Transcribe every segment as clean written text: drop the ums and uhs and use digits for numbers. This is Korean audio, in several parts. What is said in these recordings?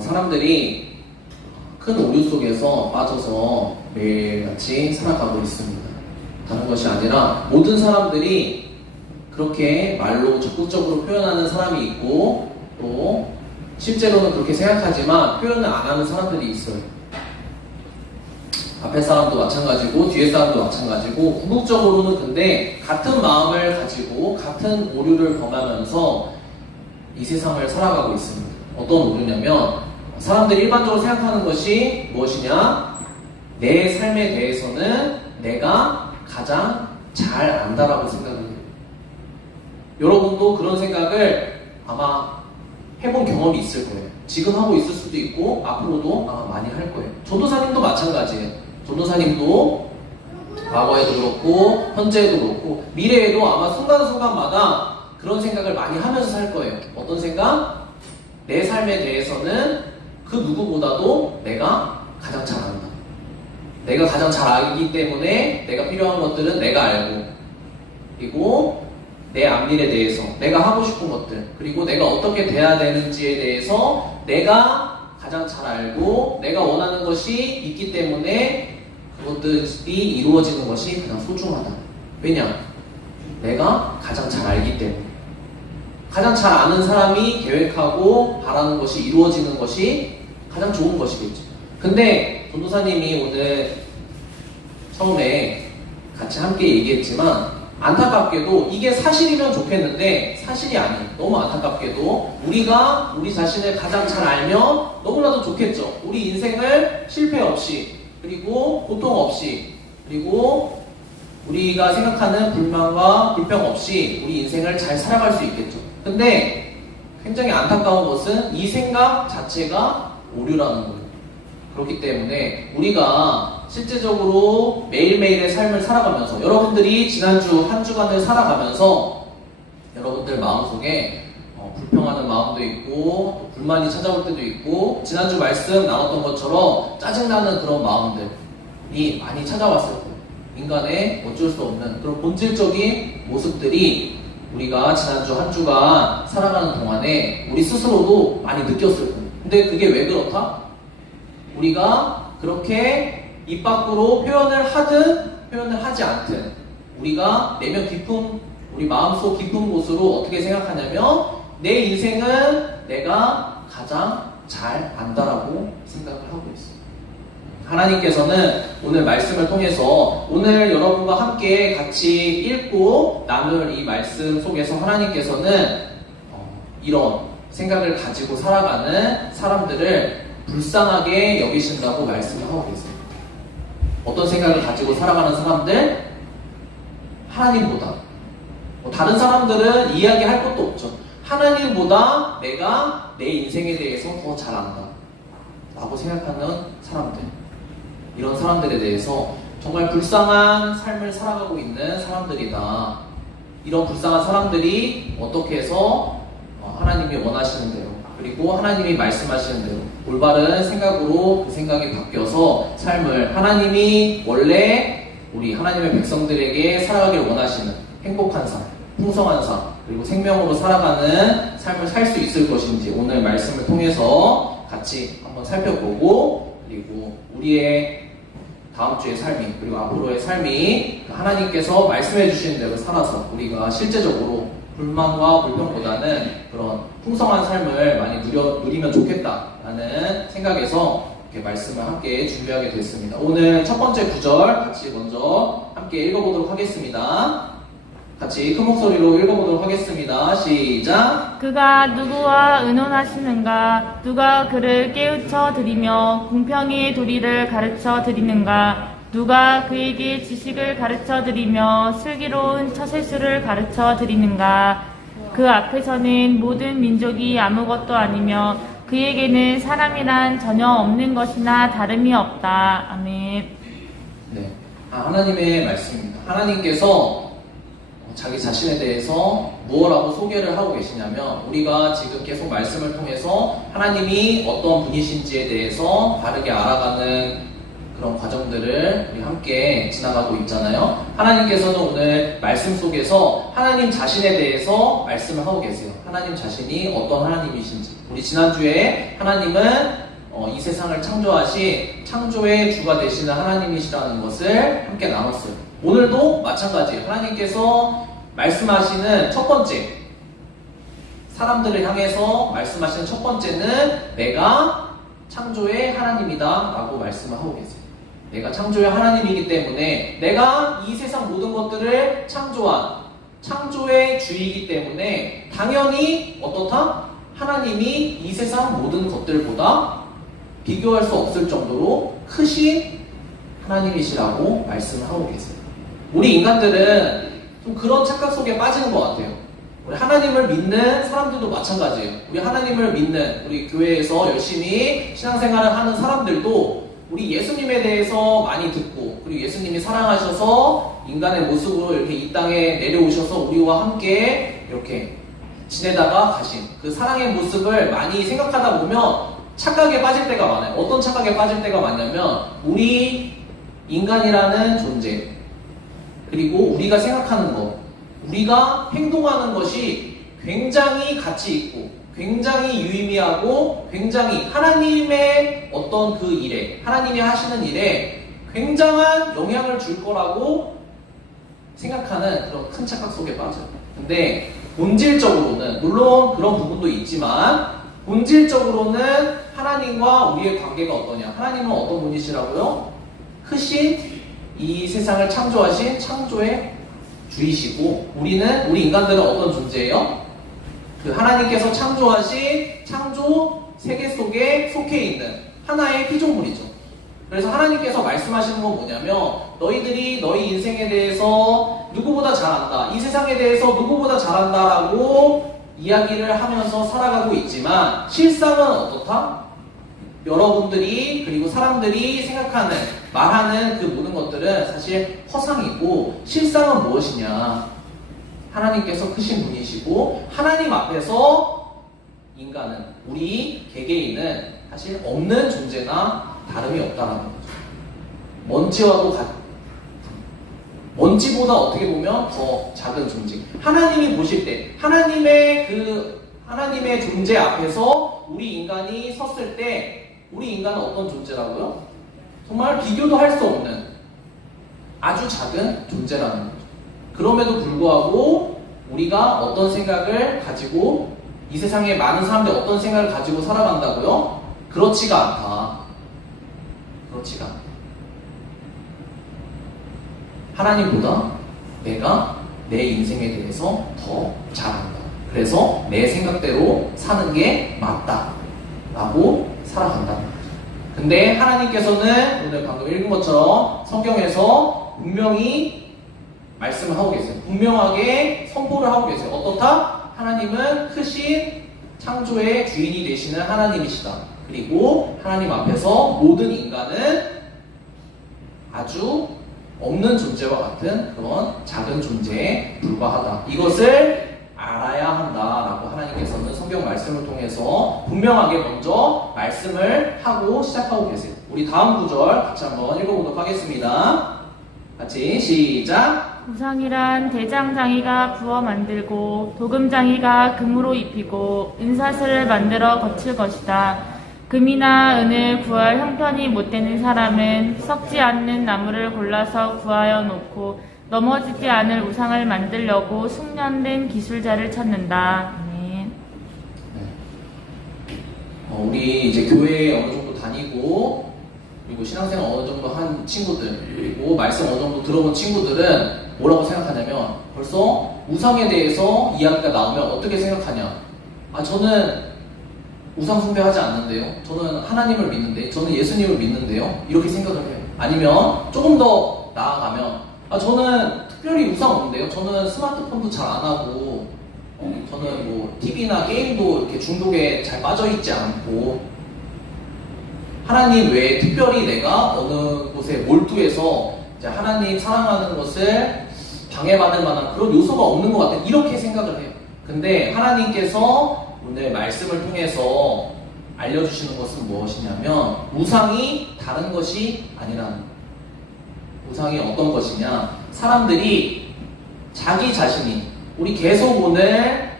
사람들이 큰 오류 속에서 빠져서 매일같이 살아가고 있습니다. 다른 것이 아니라 모든 사람들이 그렇게 말로 적극적으로 표현하는 사람이 있고 또 실제로는 그렇게 생각하지만 표현을 안 하는 사람들이 있어요. 앞에 사람도 마찬가지고 뒤에 사람도 마찬가지고 궁극적으로는 근데 같은 마음을 가지고 같은 오류를 범하면서 이 세상을 살아가고 있습니다. 어떤 오류냐면 사람들이 일반적으로 생각하는 것이 무엇이냐? 내 삶에 대해서는 내가 가장 잘 안다라고 생각을 해요. 여러분도 그런 생각을 아마 해본 경험이 있을 거예요. 지금 하고 있을 수도 있고 앞으로도 아마 많이 할 거예요. 전도사님도 마찬가지예요. 전도사님도 과거에도 그렇고 현재에도 그렇고 미래에도 아마 순간순간마다 그런 생각을 많이 하면서 살 거예요. 어떤 생각? 내 삶에 대해서는 그 누구보다도 내가 가장 잘 안다. 내가 가장 잘 알기 때문에 내가 필요한 것들은 내가 알고 그리고 내 앞일에 대해서 내가 하고 싶은 것들 그리고 내가 어떻게 돼야 되는지에 대해서 내가 가장 잘 알고 내가 원하는 것이 있기 때문에 그것들이 이루어지는 것이 가장 소중하다. 왜냐? 내가 가장 잘 알기 때문에 가장 잘 아는 사람이 계획하고 바라는 것이 이루어지는 것이 가장 좋은 것이겠죠. 근데 전도사님이 오늘 처음에 같이 함께 얘기했지만 안타깝게도 이게 사실이면 좋겠는데 사실이 아니에요. 너무 안타깝게도 우리가 우리 자신을 가장 잘 알면 너무나도 좋겠죠. 우리 인생을 실패 없이 그리고 고통 없이 그리고 우리가 생각하는 불만과 불평 없이 우리 인생을 잘 살아갈 수 있겠죠. 근데 굉장히 안타까운 것은 이 생각 자체가 오류라는 거예요. 그렇기 때문에 우리가 실제적으로 매일매일의 삶을 살아가면서 여러분들이 지난주 한 주간을 살아가면서 여러분들 마음속에 불평하는 마음도 있고 불만이 찾아올 때도 있고 지난주 말씀 나눴던 것처럼 짜증나는 그런 마음들이 많이 찾아왔을 거예요. 인간의 어쩔 수 없는 그런 본질적인 모습들이 우리가 지난주 한 주간 살아가는 동안에 우리 스스로도 많이 느꼈을 거예요. 근데 그게 왜 그렇다? 우리가 그렇게 입 밖으로 표현을 하든 표현을 하지 않든 우리가 내면 깊은 우리 마음속 깊은 곳으로 어떻게 생각하냐면 내 인생은 내가 가장 잘 안다라고 생각을 하고 있어요. 하나님께서는 오늘 말씀을 통해서 오늘 여러분과 함께 같이 읽고 나눌 이 말씀 속에서 하나님께서는 이런 생각을 가지고 살아가는 사람들을 불쌍하게 여기신다고 말씀을 하고 계세요. 어떤 생각을 가지고 살아가는 사람들? 하나님보다 다른 사람들은 이야기할 것도 없죠. 하나님보다 내가 내 인생에 대해서 더 잘 안다 라고 생각하는 사람들, 이런 사람들에 대해서 정말 불쌍한 삶을 살아가고 있는 사람들이다. 이런 불쌍한 사람들이 어떻게 해서 하나님이 원하시는 대로 그리고 하나님이 말씀하시는 대로 올바른 생각으로 그 생각이 바뀌어서 삶을 하나님이 원래 우리 하나님의 백성들에게 살아가길 원하시는 행복한 삶, 풍성한 삶 그리고 생명으로 살아가는 삶을 살 수 있을 것인지 오늘 말씀을 통해서 같이 한번 살펴보고 그리고 우리의 다음 주의 삶이 그리고 앞으로의 삶이 하나님께서 말씀해 주시는 대로 살아서 우리가 실제적으로 불만과 불평보다는 그런 풍성한 삶을 많이 누리면 좋겠다라는 생각에서 이렇게 말씀을 함께 준비하게 됐습니다. 오늘 첫 번째 구절 같이 먼저 함께 읽어보도록 하겠습니다. 같이 큰 목소리로 읽어보도록 하겠습니다. 시작! 그가 누구와 의논하시는가? 누가 그를 깨우쳐 드리며 공평의 도리를 가르쳐 드리는가? 누가 그에게 지식을 가르쳐 드리며 슬기로운 처세술을 가르쳐 드리는가? 그 앞에서는 모든 민족이 아무것도 아니며 그에게는 사람이란 전혀 없는 것이나 다름이 없다. 아멘. 네, 하나님의 말씀입니다. 하나님께서 자기 자신에 대해서 무엇라고 소개를 하고 계시냐면 우리가 지금 계속 말씀을 통해서 하나님이 어떤 분이신지에 대해서 바르게 알아가는 그 그런 과정들을 우리 함께 지나가고 있잖아요. 하나님께서는 오늘 말씀 속에서 하나님 자신에 대해서 말씀을 하고 계세요. 하나님 자신이 어떤 하나님이신지. 우리 지난주에 하나님은 이 세상을 창조하신 창조의 주가 되시는 하나님이시라는 것을 함께 나눴어요. 오늘도 마찬가지예요. 하나님께서 말씀하시는 첫 번째, 사람들을 향해서 말씀하시는 첫 번째는 내가 창조의 하나님이다 라고 말씀을 하고 계세요. 내가 창조의 하나님이기 때문에 내가 이 세상 모든 것들을 창조한 창조의 주이기 때문에 당연히 어떻다? 하나님이 이 세상 모든 것들보다 비교할 수 없을 정도로 크신 하나님이시라고 말씀을 하고 계세요. 우리 인간들은 좀 그런 착각 속에 빠지는 것 같아요. 우리 하나님을 믿는 사람들도 마찬가지예요. 우리 하나님을 믿는 우리 교회에서 열심히 신앙생활을 하는 사람들도 우리 예수님에 대해서 많이 듣고 그리고 예수님이 사랑하셔서 인간의 모습으로 이렇게 이 땅에 내려오셔서 우리와 함께 이렇게 지내다가 가신 그 사랑의 모습을 많이 생각하다 보면 착각에 빠질 때가 많아요. 어떤 착각에 빠질 때가 많냐면 우리 인간이라는 존재 그리고 우리가 생각하는 것 우리가 행동하는 것이 굉장히 가치 있고 굉장히 유의미하고 굉장히 하나님의 어떤 그 일에 하나님이 하시는 일에 굉장한 영향을 줄 거라고 생각하는 그런 큰 착각 속에 빠져요. 근데 본질적으로는 물론 그런 부분도 있지만 본질적으로는 하나님과 우리의 관계가 어떠냐? 하나님은 어떤 분이시라고요? 크신 이 세상을 창조하신 창조의 주이시고 우리 인간들은 어떤 존재예요? 그 하나님께서 창조하신 창조 세계 속에 속해 있는 하나의 피조물이죠. 그래서 하나님께서 말씀하시는 건 뭐냐면 너희들이 너희 인생에 대해서 누구보다 잘한다. 이 세상에 대해서 누구보다 잘한다라고 이야기를 하면서 살아가고 있지만 실상은 어떻다? 여러분들이 그리고 사람들이 생각하는 말하는 그 모든 것들은 사실 허상이고 실상은 무엇이냐? 하나님께서 크신 분이시고 하나님 앞에서 인간은 우리 개개인은 사실 없는 존재나 다름이 없다는 거죠. 먼지와도 먼지보다 어떻게 보면 더 작은 존재. 하나님이 보실 때 하나님의 존재 앞에서 우리 인간이 섰을 때 우리 인간은 어떤 존재라고요? 정말 비교도 할 수 없는 아주 작은 존재라는 거죠. 그럼에도 불구하고 우리가 어떤 생각을 가지고 이 세상에 많은 사람들이 어떤 생각을 가지고 살아간다고요? 그렇지가 않다. 그렇지가 않다. 하나님보다 내가 내 인생에 대해서 더 잘한다. 그래서 내 생각대로 사는 게 맞다. 라고 살아간다는 거죠. 근데 하나님께서는 오늘 방금 읽은 것처럼 성경에서 분명히 말씀을 하고 계세요. 분명하게 선포를 하고 계세요. 어떻다? 하나님은 크신 창조의 주인이 되시는 하나님이시다. 그리고 하나님 앞에서 모든 인간은 아주 없는 존재와 같은 그런 작은 존재에 불과하다. 이것을 알아야 한다라고 하나님께서는 성경 말씀을 통해서 분명하게 먼저 말씀을 하고 시작하고 계세요. 우리 다음 구절 같이 한번 읽어보도록 하겠습니다. 같이 시작. 우상이란 대장장이가 부어 만들고 도금장이가 금으로 입히고 은사슬을 만들어 거칠 것이다. 금이나 은을 구할 형편이 못 되는 사람은 썩지 않는 나무를 골라서 구하여 놓고 넘어지지 않을 우상을 만들려고 숙련된 기술자를 찾는다. 네. 우리 이제 교회에 어느 정도 다니고 그리고 신앙생활 어느 정도 한 친구들 그리고 말씀 어느 정도 들어본 친구들은 뭐라고 생각하냐면 벌써 우상에 대해서 이야기가 나오면 어떻게 생각하냐? 저는 우상 숭배하지 않는데요. 저는 하나님을 믿는데, 저는 예수님을 믿는데요. 이렇게 생각을 해요. 아니면 조금 더 나아가면 저는 특별히 우상 없는데요. 저는 스마트폰도 잘 안 하고 저는 뭐 TV나 게임도 이렇게 중독에 잘 빠져있지 않고 하나님 외에 특별히 내가 어느 곳에 몰두해서 이제 하나님 사랑하는 것을 방해받을 만한 그런 요소가 없는 것 같아요. 이렇게 생각을 해요. 근데 하나님께서 오늘 말씀을 통해서 알려주시는 것은 무엇이냐면 우상이 다른 것이 아니라는 거예요. 우상이 어떤 것이냐, 사람들이 자기 자신이, 우리 계속 오늘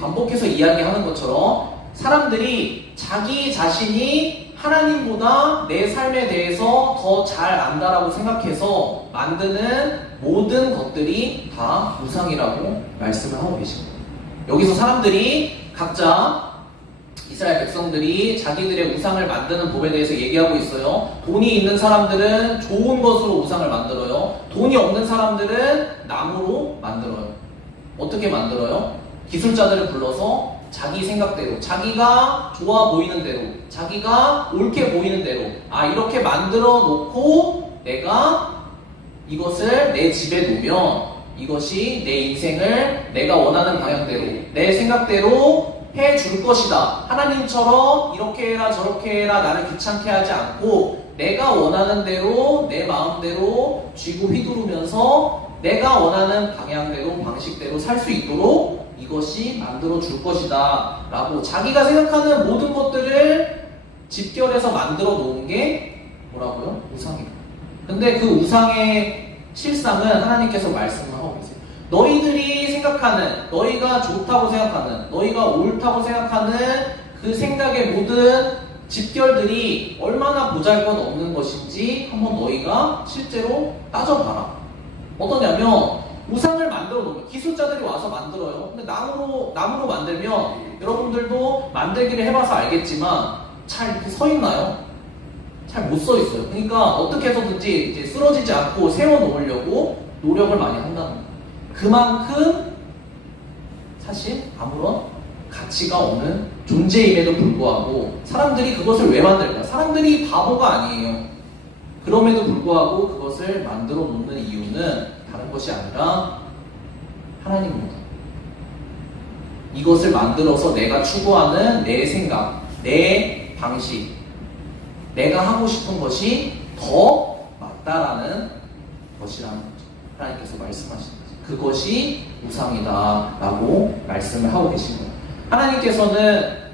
반복해서 이야기하는 것처럼 사람들이 자기 자신이 하나님보다 내 삶에 대해서 더 잘 안다라고 생각해서 만드는 모든 것들이 다 우상이라고 말씀을 하고 계십니다. 여기서 사람들이 각자 이스라엘 백성들이 자기들의 우상을 만드는 법에 대해서 얘기하고 있어요. 돈이 있는 사람들은 좋은 것으로 우상을 만들어요. 돈이 없는 사람들은 나무로 만들어요. 어떻게 만들어요? 기술자들을 불러서 자기 생각대로, 자기가 좋아 보이는 대로, 자기가 옳게 보이는 대로, 이렇게 만들어 놓고 내가 이것을 내 집에 놓으면 이것이 내 인생을 내가 원하는 방향대로, 내 생각대로 해줄 것이다. 하나님처럼 이렇게 해라 저렇게 해라 나를 귀찮게 하지 않고 내가 원하는 대로 내 마음대로 쥐고 휘두르면서 내가 원하는 방향대로 방식대로 살 수 있도록 이것이 만들어 줄 것이다 라고 자기가 생각하는 모든 것들을 집결해서 만들어 놓은 게 뭐라고요? 우상이다. 근데 그 우상의 실상은 하나님께서 말씀을 하고 계세요. 너희들이 생각하는, 너희가 좋다고 생각하는, 너희가 옳다고 생각하는 그 생각의 모든 집결들이 얼마나 보잘것없는 것인지 한번 너희가 실제로 따져봐라. 어떠냐면 우상을 만들어 놓으면 기술자들이 와서 만들어요. 근데 나무로 만들면 여러분들도 만들기를 해봐서 알겠지만 잘 이렇게 서 있나요? 잘 못 서 있어요. 그러니까 어떻게 해서든지 이제 쓰러지지 않고 세워 놓으려고 노력을 많이 한다는 거예요. 그만큼 사실 아무런 가치가 없는 존재임에도 불구하고 사람들이 그것을 왜 만들까? 사람들이 바보가 아니에요. 그럼에도 불구하고 그것을 만들어 놓는 이유는 다른 것이 아니라 하나님입니다. 이것을 만들어서 내가 추구하는 내 생각, 내 방식, 내가 하고 싶은 것이 더 맞다라는 것이라는 거죠. 하나님께서 말씀하시는 거죠. 그것이 우상이다 라고 말씀을 하고 계신 거예요. 하나님께서는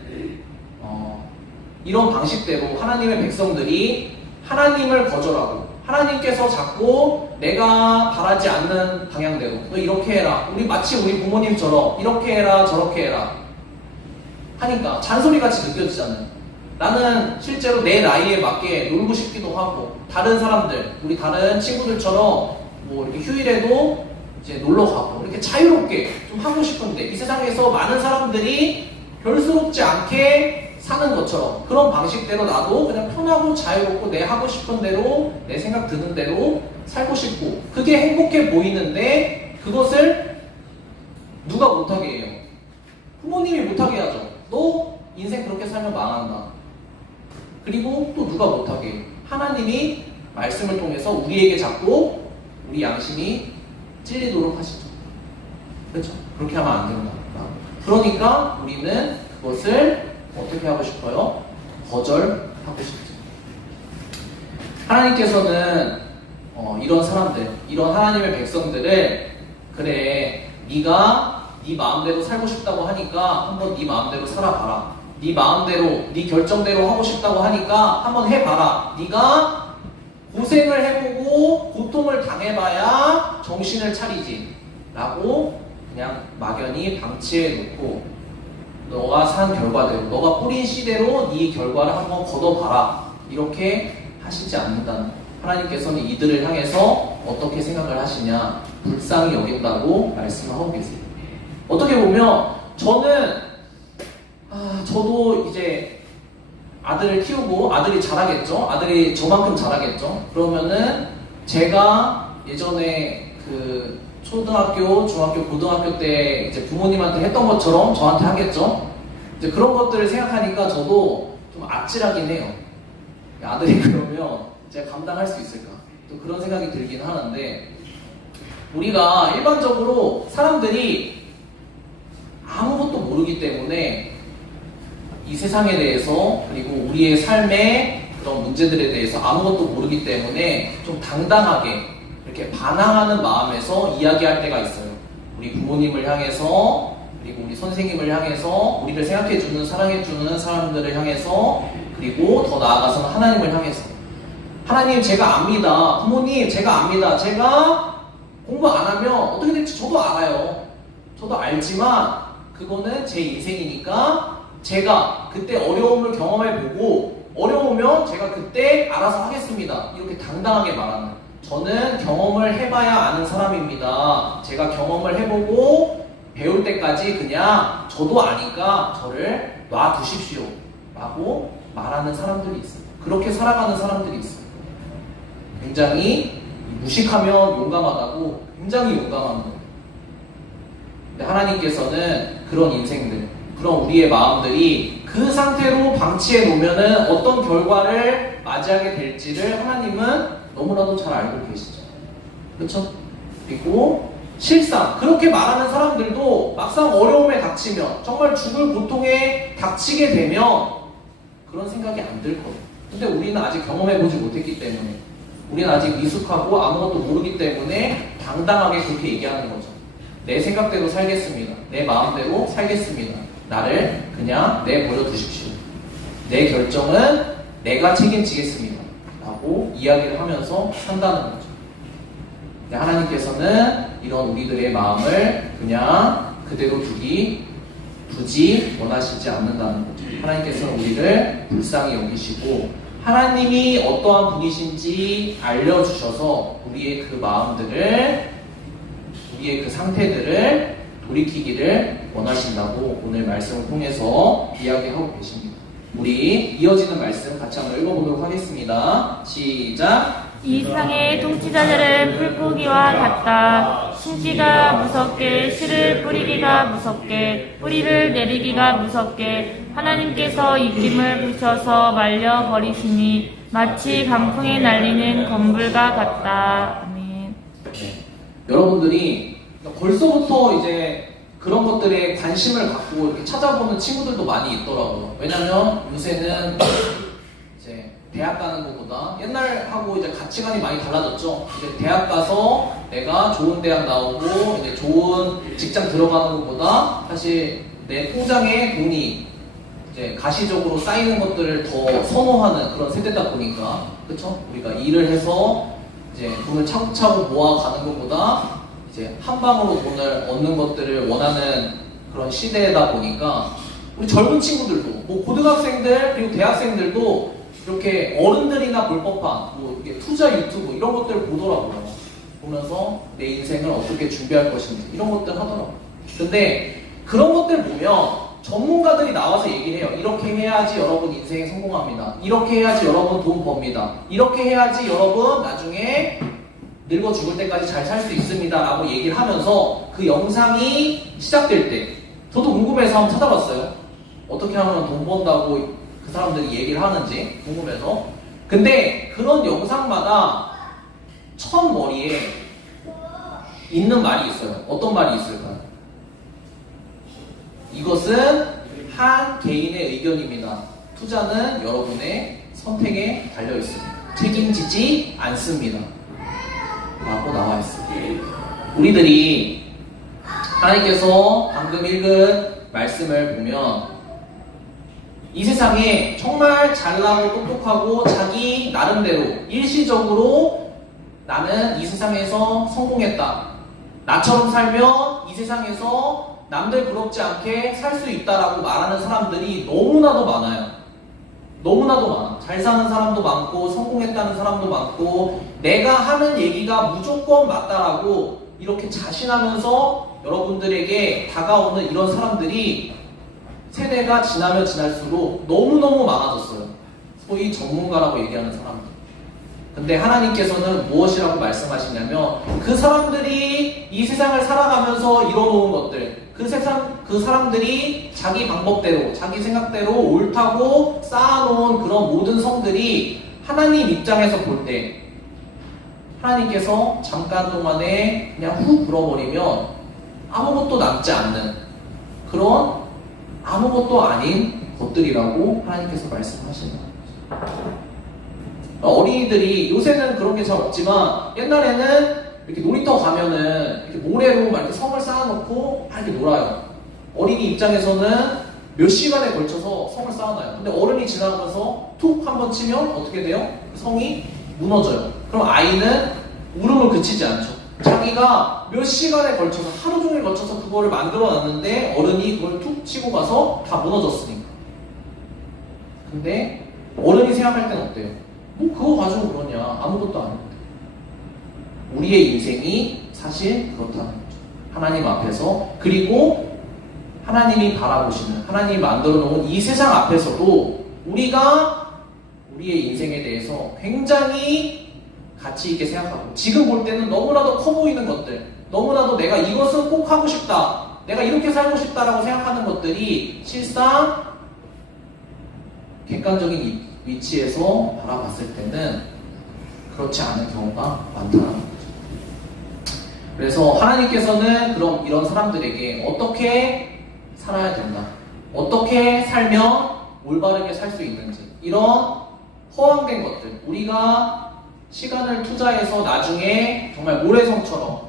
이런 방식대로 하나님의 백성들이 하나님을 거절하고 하나님께서 자꾸 내가 바라지 않는 방향대로 너 이렇게 해라, 마치 우리 부모님처럼 이렇게 해라 저렇게 해라 하니까 잔소리같이 느껴지잖아요. 나는 실제로 내 나이에 맞게 놀고 싶기도 하고 다른 사람들, 우리 다른 친구들처럼 뭐 이렇게 휴일에도 이제 놀러 가고 이렇게 자유롭게 좀 하고 싶은데 이 세상에서 많은 사람들이 별스럽지 않게 사는 것처럼 그런 방식대로 나도 그냥 편하고 자유롭고 내 하고 싶은 대로 내 생각 드는 대로 살고 싶고 그게 행복해 보이는데 그것을 누가 못하게 해요? 부모님이 못하게 하죠. 너 인생 그렇게 살면 망한다. 그리고 또 누가 못하게 해요? 하나님이 말씀을 통해서 우리에게 자꾸 우리 양심이 찔리도록 하시죠. 그렇죠? 그렇게 하면 안 된다. 그러니까 우리는 그것을 어떻게 하고 싶어요? 거절하고 싶죠. 하나님께서는 이런 사람들, 이런 하나님의 백성들을 그래, 네가 네 마음대로 살고 싶다고 하니까 한번 네 마음대로 살아봐라. 네 마음대로, 네 결정대로 하고 싶다고 하니까 한번 해봐라. 네가 고생을 해보고 고통을 당해봐야 정신을 차리지 라고 그냥 막연히 방치해 놓고 너가 산 결과대로, 너가 뿌린 씨대로 네 결과를 한번 걷어봐라 이렇게 하시지 않는다는, 하나님께서는 이들을 향해서 어떻게 생각을 하시냐, 불쌍히 여긴다고 말씀을 하고 계세요. 어떻게 보면 저도 이제 아들을 키우고 아들이 자라겠죠. 아들이 저만큼 자라겠죠. 그러면은 제가 예전에 그 초등학교, 중학교, 고등학교 때 이제 부모님한테 했던 것처럼 저한테 하겠죠. 이제 그런 것들을 생각하니까 저도 좀 아찔하긴 해요. 아들이 그러면 제가 감당할 수 있을까? 또 그런 생각이 들긴 하는데, 우리가 일반적으로 사람들이 아무것도 모르기 때문에 이 세상에 대해서 그리고 우리의 삶의 그런 문제들에 대해서 아무것도 모르기 때문에 좀 당당하게 이렇게 반항하는 마음에서 이야기할 때가 있어요. 우리 부모님을 향해서, 그리고 우리 선생님을 향해서, 우리를 생각해주는, 사랑해주는 사람들을 향해서, 그리고 더 나아가서는 하나님을 향해서. 하나님, 제가 압니다. 부모님, 제가 압니다. 제가 공부 안 하면 어떻게 될지 저도 알아요. 저도 알지만 그거는 제 인생이니까 제가 그때 어려움을 경험해보고 어려우면 제가 그때 알아서 하겠습니다. 이렇게 당당하게 말하는, 저는 경험을 해봐야 아는 사람입니다. 제가 경험을 해보고 배울 때까지 그냥 저도 아니까 저를 놔두십시오 라고 말하는 사람들이 있어요. 그렇게 살아가는 사람들이 있어요. 굉장히 무식하면 용감하다고, 굉장히 용감한 거예요. 근데 하나님께서는 그런 인생들, 그런 우리의 마음들이 그 상태로 방치해 놓으면은 어떤 결과를 맞이하게 될지를 하나님은 너무나도 잘 알고 계시죠. 그렇죠? 그리고 실상 그렇게 말하는 사람들도 막상 어려움에 닥치면, 정말 죽을 고통에 닥치게 되면 그런 생각이 안 들 거예요. 근데 우리는 아직 경험해보지 못했기 때문에, 우리는 아직 미숙하고 아무것도 모르기 때문에 당당하게 그렇게 얘기하는 거죠. 내 생각대로 살겠습니다. 내 마음대로 살겠습니다. 나를 그냥 내버려 두십시오. 내 결정은 내가 책임지겠습니다 라고 이야기를 하면서 산다는 거죠. 근데 하나님께서는 이런 우리들의 마음을 그냥 그대로 두지 원하시지 않는다는 거죠. 하나님께서는 우리를 불쌍히 여기시고, 하나님이 어떠한 분이신지 알려주셔서 우리의 그 마음들을, 우리의 그 상태들을 돌이키기를 원하신다고 오늘 말씀을 통해서 이야기하고 계십니다. 우리 이어지는 말씀 같이 한번 읽어보도록 하겠습니다. 시작! 이 세상의 통치자들은 풀뿌기와 같다. 심기가 무섭게, 씨를 뿌리기가 무섭게, 뿌리를 내리기가 무섭게, 하나님께서 입김을 부셔서 말려버리시니 마치 강풍에 날리는 건불과 같다. 아멘. 네. 여러분들이 벌써부터 이제 그런 것들에 관심을 갖고 이렇게 찾아보는 친구들도 많이 있더라고요. 왜냐면 요새는 이제 대학 가는 것보다, 옛날하고 이제 가치관이 많이 달라졌죠. 이제 대학 가서 내가 좋은 대학 나오고 이제 좋은 직장 들어가는 것보다 사실 내 통장에 돈이 이제 가시적으로 쌓이는 것들을 더 선호하는 그런 세대다 보니까, 그렇죠? 우리가 일을 해서 이제 돈을 차곡차곡 모아가는 것보다 이제 한 방으로 돈을 얻는 것들을 원하는 그런 시대다 보니까, 우리 젊은 친구들도, 뭐 고등학생들 그리고 대학생들도 이렇게 어른들이나 볼 법한 뭐 이게 투자 유튜브 이런 것들을 보더라고요. 보면서 내 인생을 어떻게 준비할 것인지 이런 것들 하더라고요. 근데 그런 것들 보면 전문가들이 나와서 얘기를 해요. 이렇게 해야지 여러분 인생에 성공합니다. 이렇게 해야지 여러분 돈 법니다. 이렇게 해야지 여러분 나중에 늙어 죽을 때까지 잘 살 수 있습니다 라고 얘기를 하면서, 그 영상이 시작될 때 저도 궁금해서 한번 찾아봤어요. 어떻게 하면 돈 번다고 그 사람들이 얘기를 하는지 궁금해서. 근데 그런 영상마다 첫 머리에 있는 말이 있어요. 어떤 말이 있을까요? 이것은 한 개인의 의견입니다. 투자는 여러분의 선택에 달려 있습니다. 책임지지 않습니다 라고 나와 있습니다. 우리들이 하나님께서 방금 읽은 말씀을 보면, 이 세상에 정말 잘나고 똑똑하고 자기 나름대로 일시적으로 나는 이 세상에서 성공했다, 나처럼 살면 이 세상에서 남들 부럽지 않게 살 수 있다라고 말하는 사람들이 너무나도 많아요. 너무나도 많아. 잘 사는 사람도 많고 성공했다는 사람도 많고, 내가 하는 얘기가 무조건 맞다라고 이렇게 자신하면서 여러분들에게 다가오는 이런 사람들이 세대가 지나면 지날수록 너무너무 많아졌어요. 소위 전문가라고 얘기하는 사람들. 근데 하나님께서는 무엇이라고 말씀하시냐면, 그 사람들이 이 세상을 살아가면서 이뤄놓은 것들, 그 사람들이 자기 방법대로, 자기 생각대로 옳다고 쌓아놓은 그런 모든 성들이 하나님 입장에서 볼 때, 하나님께서 잠깐 동안에 그냥 훅 불어버리면 아무것도 남지 않는 그런 아무것도 아닌 것들이라고 하나님께서 말씀하시는 거예요. 어린이들이, 요새는 그런 게 잘 없지만 옛날에는 이렇게 놀이터 가면은 이렇게 모래로 막 이렇게 성을 쌓아놓고 막 이렇게 놀아요. 어린이 입장에서는 몇 시간에 걸쳐서 성을 쌓아놔요. 근데 어른이 지나가면서 툭 한번 치면 어떻게 돼요? 성이 무너져요. 그럼 아이는 울음을 그치지 않죠. 자기가 몇 시간에 걸쳐서 하루 종일 거쳐서 그거를 만들어 놨는데 어른이 그걸 툭 치고 가서 다 무너졌으니까. 근데 어른이 생각할 땐 어때요? 뭐 그거 가지고 그러냐, 아무것도 아닌데. 우리의 인생이 사실 그렇다는 거죠. 하나님 앞에서, 그리고 하나님이 바라보시는, 하나님이 만들어 놓은 이 세상 앞에서도 우리가 우리의 인생에 대해서 굉장히 가치 있게 생각하고, 지금 볼 때는 너무나도 커 보이는 것들, 너무나도 내가 이것은 꼭 하고 싶다, 내가 이렇게 살고 싶다라고 생각하는 것들이 실상 객관적인 위치에서 바라봤을 때는 그렇지 않은 경우가 많다는 거죠. 그래서 하나님께서는 그럼 이런 사람들에게 어떻게 살아야 된다, 어떻게 살면 올바르게 살 수 있는지, 이런 허황된 것들, 우리가 시간을 투자해서 나중에 정말 모래성처럼,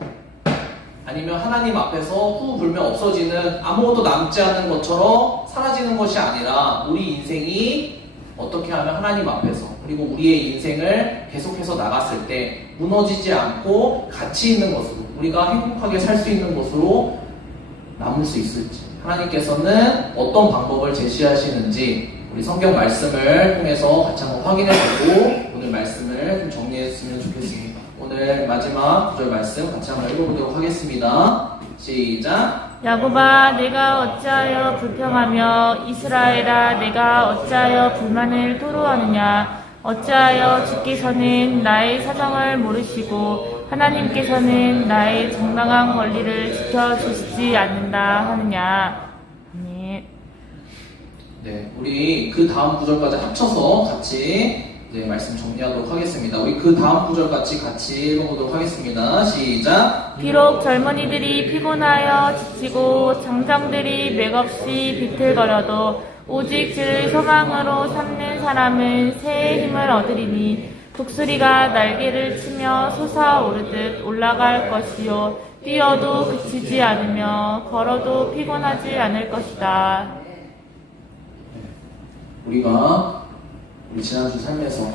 아니면 하나님 앞에서 후 불면 없어지는, 아무것도 남지 않는 것처럼 사라지는 것이 아니라 우리 인생이 어떻게 하면 하나님 앞에서, 그리고 우리의 인생을 계속해서 나갔을 때 무너지지 않고 가치 있는 것으로, 우리가 행복하게 살 수 있는 것으로 남을 수 있을지, 하나님께서는 어떤 방법을 제시하시는지 우리 성경 말씀을 통해서 같이 한번 확인해보고 오늘 말씀을 좀 정리했으면 좋겠습니다. 오늘 마지막 구절 말씀 같이 한번 읽어보도록 하겠습니다. 시작. 야곱아, 내가 어찌하여 불평하며 이스라엘아, 내가 어찌하여 불만을 토로하느냐. 어찌하여 주께서는 나의 사정을 모르시고 하나님께서는 나의 정당한 권리를 지켜주시지 않는다 하느냐. 아멘. 네, 우리 그 다음 구절까지 합쳐서 같이 이제 말씀 정리하도록 하겠습니다. 우리 그 다음 구절까지 같이 읽어보도록 하겠습니다. 시작. 비록 젊은이들이 피곤하여 지치고 장정들이 맥없이 비틀거려도 오직 주를 소망으로 삼는 사람은 새의 힘을 얻으리니 독수리가 날개를 치며 솟아오르듯 올라갈 것이요 뛰어도 그치지 않으며 걸어도 피곤하지 않을 것이다. 우리가 우리 지난주 삶에서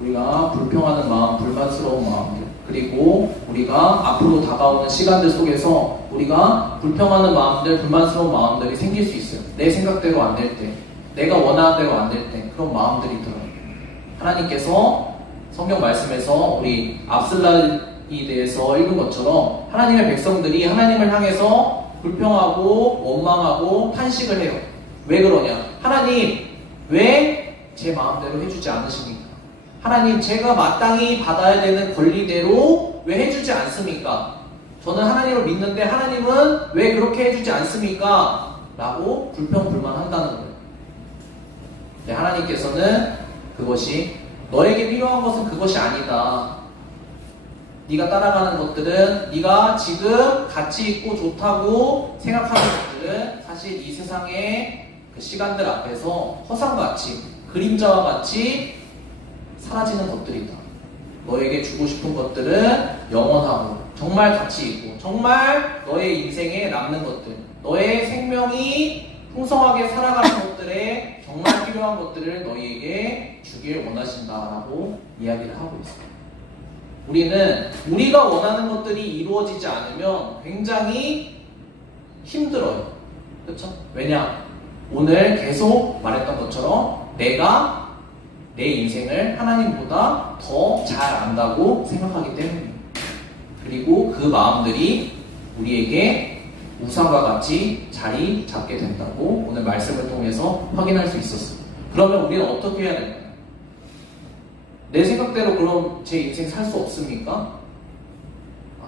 우리가 불평하는 마음, 불만스러운 마음들, 그리고 우리가 앞으로 다가오는 시간들 속에서 우리가 불평하는 마음들, 불만스러운 마음들이 생길 수 있어요. 내 생각대로 안 될 때, 내가 원하는 대로 안 될 때 그런 마음들이 들어요. 하나님께서 성경 말씀에서 우리 압살롬에 대해서 읽은 것처럼 하나님의 백성들이 하나님을 향해서 불평하고 원망하고 탄식을 해요. 왜 그러냐? 하나님, 왜 제 마음대로 해주지 않으십니까? 하나님, 제가 마땅히 받아야 되는 권리대로 왜 해주지 않습니까? 저는 하나님을 믿는데 하나님은 왜 그렇게 해주지 않습니까? 라고 불평불만한다는 거예요. 네, 하나님께서는 그것이, 너에게 필요한 것은 그것이 아니다. 네가 따라가는 것들은, 네가 지금 가치 있고 좋다고 생각하는 것들은 사실 이 세상의 그 시간들 앞에서 허상같이, 그림자와 같이 사라지는 것들이다. 너에게 주고 싶은 것들은 영원하고 정말 가치 있고 정말 너의 인생에 남는 것들, 너의 생명이 풍성하게 살아가는 것들에 정말 필요한 것들을 너희에게 주길 원하신다라고 이야기를 하고 있습니다. 우리는 우리가 원하는 것들이 이루어지지 않으면 굉장히 힘들어요. 그렇죠? 왜냐? 오늘 계속 말했던 것처럼 내가 내 인생을 하나님보다 더 잘 안다고 생각하기 때문입니다. 그리고 그 마음들이 우리에게 우상과 같이 자리 잡게 된다고 오늘 말씀을 통해서 확인할 수 있었습니다. 그러면 우리는 어떻게 해야 될까요? 내 생각대로 그럼 제 인생 살 수 없습니까?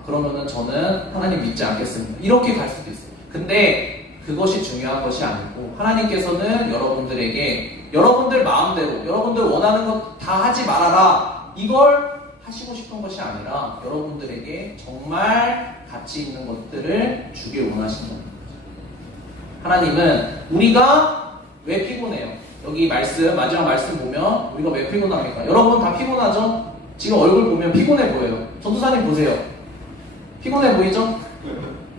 그러면은 저는 하나님 믿지 않겠습니다. 이렇게 갈 수도 있어요. 근데 그것이 중요한 것이 아니고 하나님께서는 여러분들에게 여러분들 마음대로 여러분들 원하는 것 다 하지 말아라, 이걸 하시고 싶은 것이 아니라 여러분들에게 정말 가치 있는 것들을 주길 원하신다는 거죠. 하나님은 우리가 왜 피곤해요? 여기 말씀, 마지막 말씀 보면 우리가 왜 피곤합니까? 여러분 다 피곤하죠? 지금 얼굴 보면 피곤해 보여요. 전도사님 보세요. 피곤해 보이죠?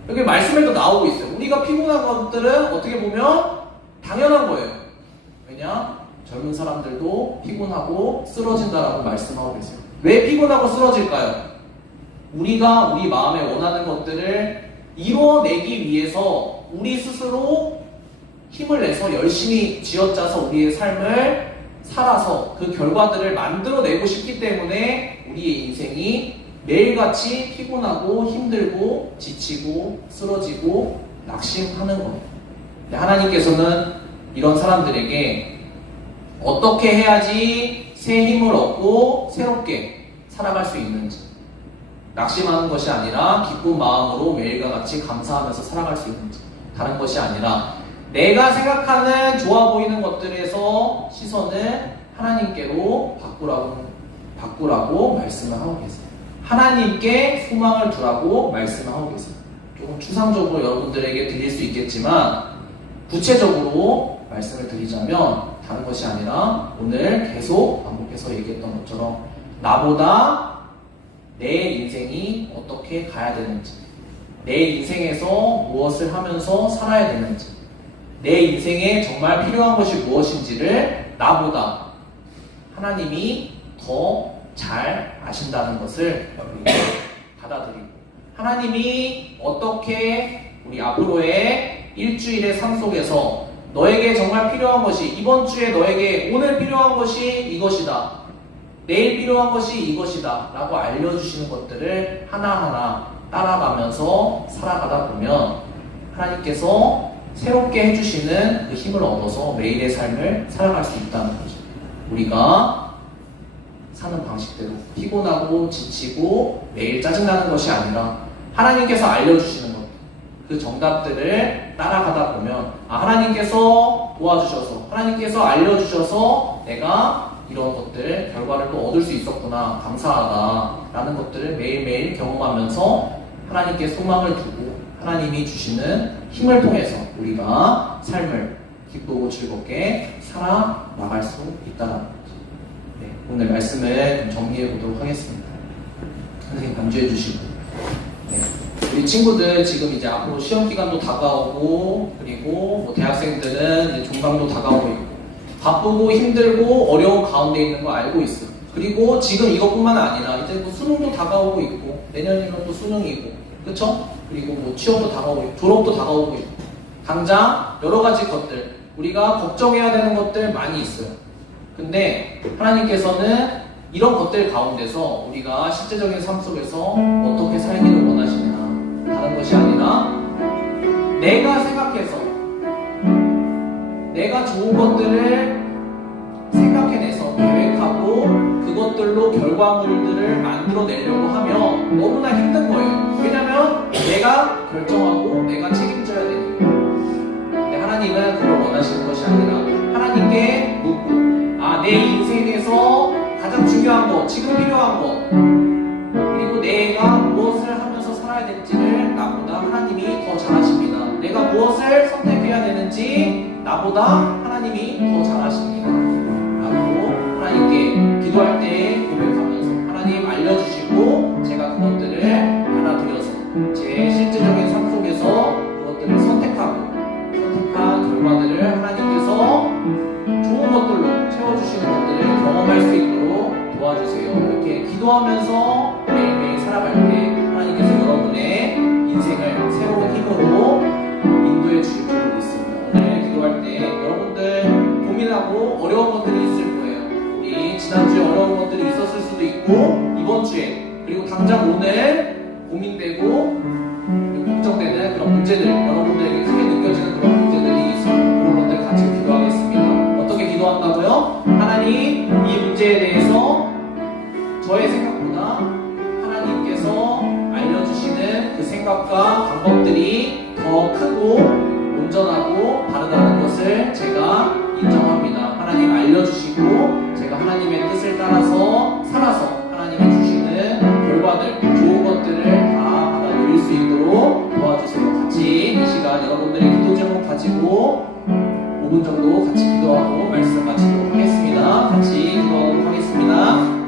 여기 말씀에도 나오고 있어요. 우리가 피곤한 것들은 어떻게 보면 당연한 거예요. 왜냐? 젊은 사람들도 피곤하고 쓰러진다라고 말씀하고 계세요. 왜 피곤하고 쓰러질까요? 우리가 우리 마음에 원하는 것들을 이루어내기 위해서 우리 스스로 힘을 내서 열심히 쥐어짜서 우리의 삶을 살아서 그 결과들을 만들어내고 싶기 때문에 우리의 인생이 매일같이 피곤하고 힘들고 지치고 쓰러지고 낙심하는 겁니다. 하나님께서는 이런 사람들에게 어떻게 해야지 새 힘을 얻고 새롭게 살아갈 수 있는지, 낙심하는 것이 아니라 기쁜 마음으로 매일과 같이 감사하면서 살아갈 수 있는지, 다른 것이 아니라 내가 생각하는 좋아 보이는 것들에서 시선을 하나님께로 바꾸라고 말씀을 하고 계세요. 하나님께 소망을 두라고 말씀을 하고 계세요. 조금 추상적으로 여러분들에게 드릴 수 있겠지만 구체적으로 말씀을 드리자면 다른 것이 아니라 오늘 계속 반복해서 얘기했던 것처럼 나보다 내 인생이 어떻게 가야 되는지, 내 인생에서 무엇을 하면서 살아야 되는지, 내 인생에 정말 필요한 것이 무엇인지를 나보다 하나님이 더 잘 아신다는 것을 우리가 받아들이고, 하나님이 어떻게 우리 앞으로의 일주일의 삶 속에서 너에게 정말 필요한 것이, 이번 주에 너에게 오늘 필요한 것이 이것이다, 내일 필요한 것이 이것이다 라고 알려주시는 것들을 하나하나 따라가면서 살아가다 보면 하나님께서 새롭게 해주시는 그 힘을 얻어서 매일의 삶을 살아갈 수 있다는 거죠. 우리가 사는 방식대로 피곤하고 지치고 매일 짜증나는 것이 아니라 하나님께서 알려주시는 것, 그 정답들을 따라가다 보면 하나님께서 도와주셔서, 하나님께서 알려주셔서 내가 이런 것들, 결과를 또 얻을 수 있었구나, 감사하다 라는 것들을 매일매일 경험하면서 하나님께 소망을 두고 하나님이 주시는 힘을 통해서 우리가 삶을 기쁘고 즐겁게 살아나갈 수 있다는 거죠. 네, 오늘 말씀을 좀 정리해 보도록 하겠습니다. 선생님 반주해 주시고, 네, 우리 친구들 지금 이제 앞으로 시험 기간도 다가오고, 그리고 뭐 대학생들은 이제 종강도 다가오고 있고, 바쁘고 힘들고 어려운 가운데 있는 거 알고 있어요. 그리고 지금 이것뿐만 아니라 이제 뭐 수능도 다가오고 있고, 내년이면 또 수능이고, 그쵸? 그리고 뭐 취업도 다가오고 있고, 졸업도 다가오고 있고, 당장 여러 가지 것들, 우리가 걱정해야 되는 것들 많이 있어요. 근데 하나님께서는 이런 것들 가운데서 우리가 실제적인 삶 속에서 어떻게 살기를 원하시냐, 다른 것이 아니라 내가 생각해서 내가 좋은 것들을 생각해내서 계획하고 그것들로 결과물들을 만들어내려고 하면 너무나 힘든 거예요. 왜냐면 내가 결정하고 내가 책임져야 되니까. 근데 하나님은 그걸 원하시는 것이 아니라 하나님께 묻고, 내 인생에서 가장 중요한 것, 지금 필요한 것, 그리고 내가 무엇을 하면서 살아야 될지를 나보다 하나님이 더 잘 아십니다. 내가 무엇을 선택해야 되는지 나보다 하나님이 더 잘 아십니다 라고 하나님께 기도할 때 고백하면서 하나님 알려주시고 제가 그것들을 받아들여서 제 실제적인 삶 속에서 그것들을 선택한 결과들을 하나님께서 좋은 것들로 채워주시는 것들을 경험할 수 있도록 도와주세요. 이렇게 기도하면서 매일매일 살아갈 때 하나님께서 여러분의 인생을 새로운 힘으로 인도해 주실 줄 믿습니다. 오늘 기도할 때 여러분들 고민하고 어려운 것들이 있을 거예요. 우리 지난주에 어려운 것들이 있었을 수도 있고, 이번 주에, 그리고 당장 오늘 고민되고 그리고 걱정되는 그런 문제들, 여러분들에게 크게 느껴지는 그런 문제들이 있어요. 그런 것들 같이 기도하겠습니다. 어떻게 기도한다고요? 하나님, 이 문제에 대해서 저의 생각보다 하나님께서 알려주시는 그 생각과 방법들이 더 크고 온전하고 다르다는 것을 제가 인정합니다. 하나님 알려주시고 제가 하나님의 뜻을 따라서 살아서 하나님이 주시는 결과들, 좋은 것들을 다 받아 누릴 수 있도록 도와주세요. 같이 이 시간 여러분들의 기도 제목 가지고 5분 정도 같이 기도하고 말씀 마치도록 하겠습니다. 같이 기도하도록 하겠습니다.